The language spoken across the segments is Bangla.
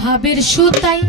ভাবের সুতাই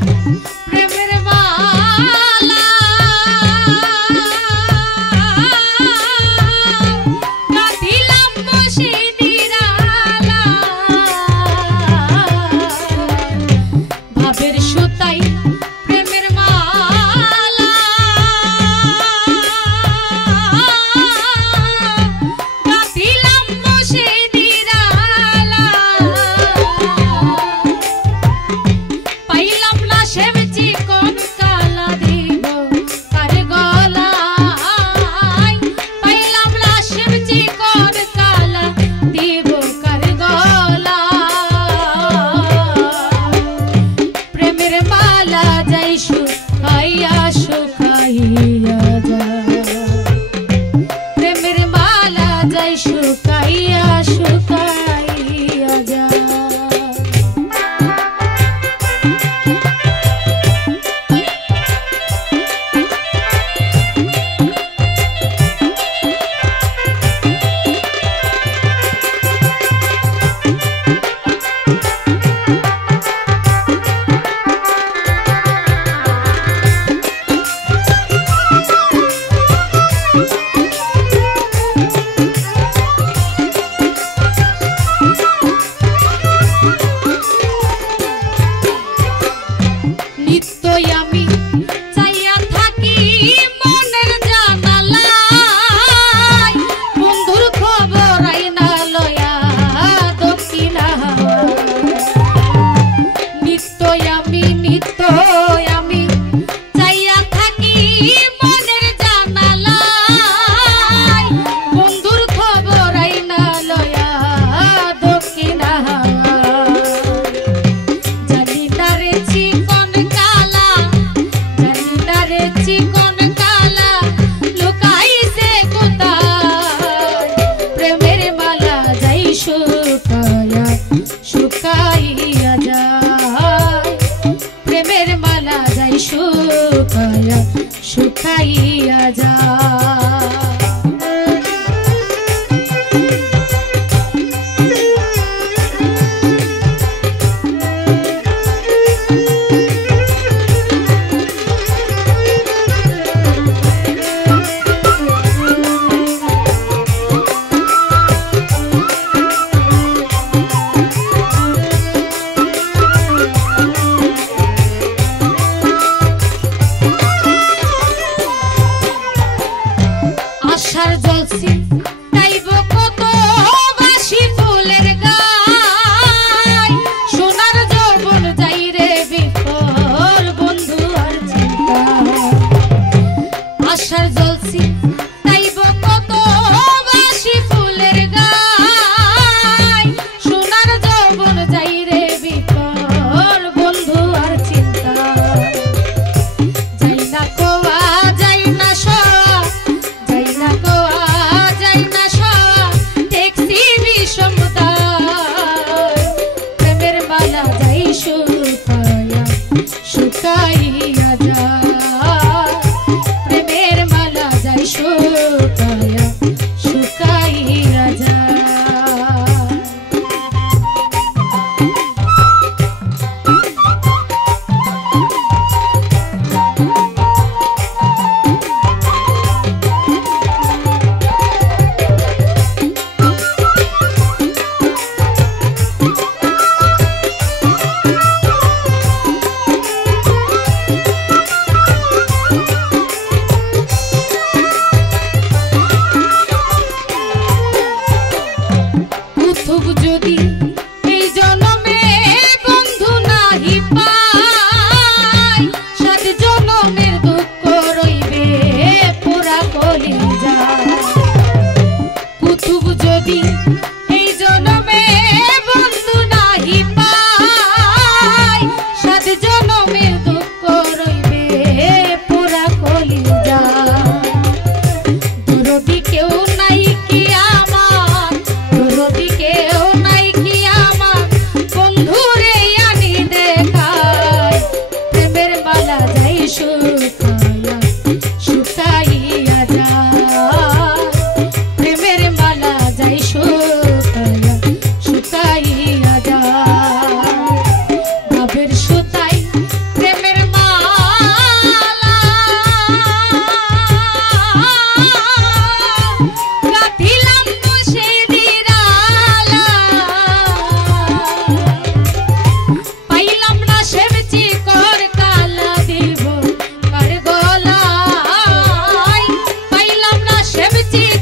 শুকায়া শুকাইয়া যায়। প্রেমের মালা যায় শুকায়া শুকাইয়া যায়। see. যদি see